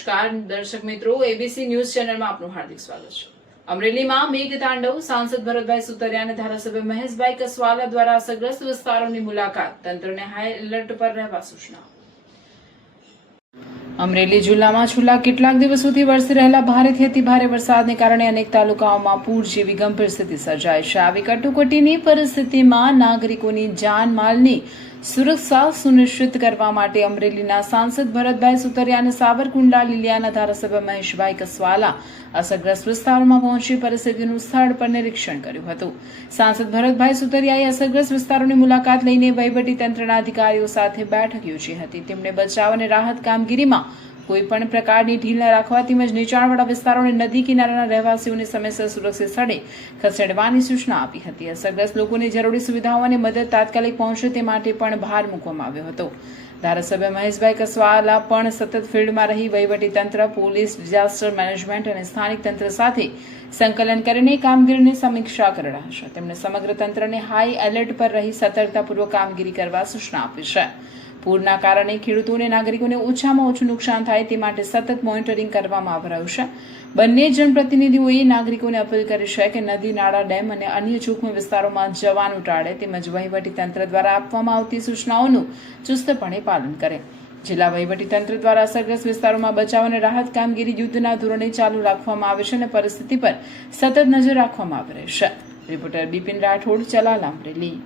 નમસ્કાર દર્શક મિત્રો, એબીસી ન્યૂઝ ચેનલમાં આપનું હાર્દિક સ્વાગત છે। અમરેલીમાં મેઘતાંડવ, સાંસદ ભરતભાઈ સુતરિયા અને ધારાસભ્ય મહેશભાઈ કસવાલા દ્વારા અસરગ્રસ્ત વિસ્તારોની મુલાકાત, તંત્રને હાઈ એલર્ટ પર રહેવા સૂચના। અમરેલી જિલ્લામાં છેલ્લા કેટલાક દિવસોથી વરસી રહેલા ભારેથી અતિભારે વરસાદને કારણે અનેક તાલુકાઓમાં પૂર જેવી ગંભીર સ્થિતિ સર્જાઈ છે। આવી કટોકટીની પરિસ્થિતિમાં નાગરિકોની જાનમાલની સુરક્ષા સુનિશ્ચિત કરવા માટે અમરેલીના સાંસદ ભરતભાઈ સુતરિયા અને સાવરકુંડલા લીલિયાના ધારાસભ્ય મહેશભાઈ કસવાલા અસરગ્રસ્ત વિસ્તારોમાં પહોંચી પરિસ્થિતિનું સ્થળ પર નિરીક્ષણ કર્યું હતું। સાંસદ ભરતભાઈ સુતરિયાએ અસરગ્રસ્ત વિસ્તારોની મુલાકાત લઈને વહીવટીતંત્રના અધિકારીઓ સાથે બેઠક યોજી હતી। તેમણે બચાવ અને રાહત કામગીરીમાં કોઈપણ પ્રકારની ઢીલ ન રાખવા તેમજ નીચાણવાળા વિસ્તારો અને નદી કિનારાના રહેવાસીઓને સમયસર સુરક્ષિત સ્થળે ખસેડવાની સૂચના આપી હતી। અસરગ્રસ્ત લોકોને જરૂરી સુવિધાઓ અને મદદ તાત્કાલિક પહોંચે તે માટે પણ ભાર મૂકવામાં આવ્યો હતો। ધારાસભ્ય મહેશભાઈ કસવાલા પણ સતત ફિલ્ડમાં રહી વહીવટીતંત્ર, પોલીસ, ડિઝાસ્ટર મેનેજમેન્ટ અને સ્થાનિક તંત્ર સાથે સંકલન કરીને કામગીરીની સમીક્ષા કરી રહ્યા છે। તેમણે સમગ્ર તંત્રને હાઈ એલર્ટ પર રહી સતર્કતાપૂર્વક કામગીરી કરવા સૂચના આપી છે। પૂરના કારણે ખેડૂતો અને નાગરિકોને ઓછામાં ઓછું નુકસાન થાય તે માટે સતત મોનિટરિંગ કરવામાં આવી રહ્યું છે। બંને જનપ્રતિનિધિઓએ નાગરિકોને અપીલ કરી છે કે નદી, નાળા, ડેમ અને અન્ય જોખમી વિસ્તારોમાં જવાનું ટાળે તેમજ વહીવટીતંત્ર દ્વારા આપવામાં આવતી સૂચનાઓનું ચુસ્તપણે પાલન કરે। જિલ્લા વહીવટીતંત્ર દ્વારા અસરગ્રસ્ત વિસ્તારોમાં બચાવ અને રાહત કામગીરી યુદ્ધના ધોરણે ચાલુ રાખવામાં આવે છે અને પરિસ્થિતિ પર સતત નજર રાખવામાં આવી રહી છે। રિપોર્ટર બિપિન રાઠોડ, ચલાલા, અમરેલી।